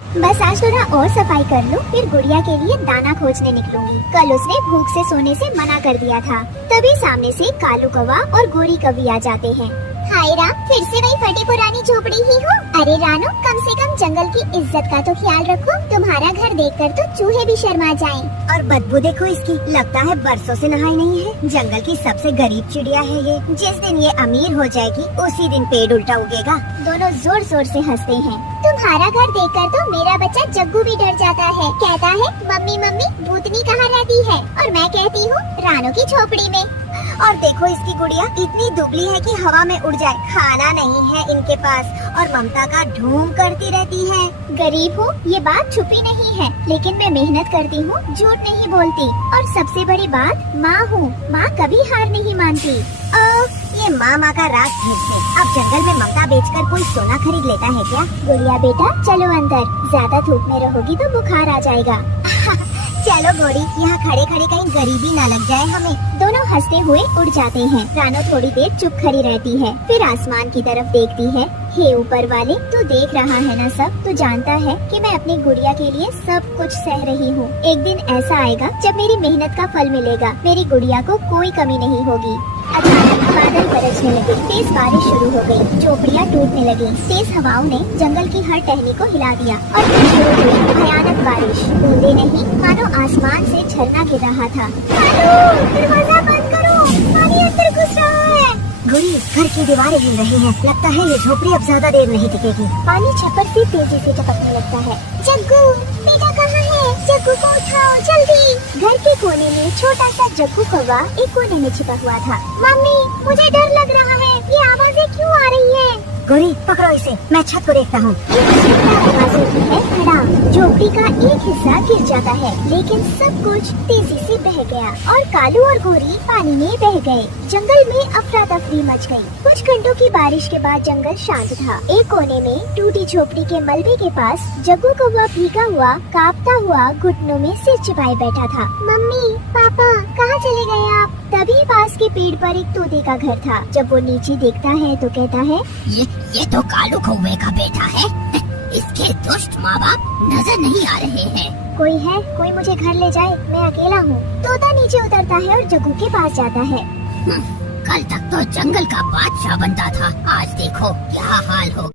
बस आज थोड़ा और सफाई कर लूं, फिर गुड़िया के लिए दाना खोजने निकलूंगी। कल उसने भूख से सोने से मना कर दिया था। तभी सामने से कालू कौवा और गोरी कौवी आ जाते हैं। हाय राम, फिर से वही फटी पुरानी झोपड़ी ही हो। अरे रानो, कम से कम जंगल की इज्जत का तो ख्याल रखो। तुम्हारा घर देखकर तो चूहे भी शर्मा जाएं। और बदबू देखो इसकी, लगता है बरसों से नहाई नहीं है। जंगल की सबसे गरीब चिड़िया है ये। जिस दिन ये अमीर हो जाएगी उसी दिन पेड़ उल्टा उगेगा। दोनों जोर जोर से हंसते हैं। तुम्हारा घर देखकर तो मेरा बच्चा जग्गू भी डर जाता है। कहता है मम्मी मम्मी भूतनी कहाँ रहती है, और मैं कहती हूँ रानो की झोपड़ी में। और देखो इसकी गुड़िया इतनी दुबली है कि हवा में उड़ जाए। खाना नहीं है इनके पास और ममता का ढूंढ करती रहती है। गरीब हूँ ये बात छुपी नहीं है, लेकिन मैं मेहनत करती हूँ, झूठ नहीं बोलती। और सबसे बड़ी बात माँ हूँ, माँ कभी हार नहीं मानती। ये माँ का राज भेज दे। अब जंगल में ममता बेचकर कोई सोना खरीद लेता है क्या? गुड़िया बेटा चलो अंदर, ज्यादा धूप में रहोगी तो बुखार आ जाएगा। चलो गोरी, यहाँ खड़े खड़े कहीं गरीबी न लग जाए हमें। दोनों हंसते हुए उड़ जाते हैं। रानो थोड़ी देर चुप खड़ी रहती है, फिर आसमान की तरफ देखती है। हे ऊपर वाले, तू देख रहा है ना सब? तू जानता है कि मैं अपनी गुड़िया के लिए सब कुछ सह रही हूँ। एक दिन ऐसा आएगा जब मेरी मेहनत का फल मिलेगा। मेरी गुड़िया को कोई कमी नहीं होगी। अचानक बादल गरजने लगे, तेज बारिश शुरू हो गई, झोपड़ियाँ टूटने लगी। तेज हवाओं ने जंगल की हर टहनी को हिला दिया और फिर शुरू हुई भयानक बारिश। बूंदे नहीं, मानो आसमान से झरना गिर रहा था। दरवाजा बंद करो, पानी अंदर घुस रहा है। गोरी, घर की दीवारें हिल रही हैं। लगता है ये झोपड़ी अब ज्यादा देर नहीं टिकेगी। पानी छप्पर से तेजी से टपकने लगता है। जग्गू बेटा कहाँ है? जग्गू को उठाओ जल्दी। घर के कोने में छोटा सा जग्गू कौवा एक कोने में छिपा हुआ था। मम्मी मुझे डर लग रहा है, ये आवाजें क्यों आ रही है? गोरी पकड़ो इसे, मैं छत को देखता हूँ। आवाज होती है धड़ाम। झोपड़ी का एक हिस्सा गिर जाता है, लेकिन सब कुछ तेजी से बह गया और कालू और गोरी पानी में बह गए। जंगल में अफरा तफरी मच गई। कुछ घंटों की बारिश के बाद जंगल शांत था। एक कोने में टूटी झोपड़ी के मलबे के पास जग्गू कौवा भीगा हुआ, कांपता हुआ घुटनों में सिर छिपाए बैठा था। मम्मी पापा कहाँ चले गए आप? तभी पास के पेड़ पर एक तोते का घर था। जब वो नीचे देखता है तो कहता है, ये तो कालू कौवे का बेटा है। इसके दुष्ट माँ बाप नजर नहीं आ रहे हैं। कोई है, कोई मुझे घर ले जाए, मैं अकेला हूँ। तोता नीचे उतरता है और जग्गू के पास जाता है। कल तक तो जंगल का बादशाह बनता था, आज देखो क्या हाल हो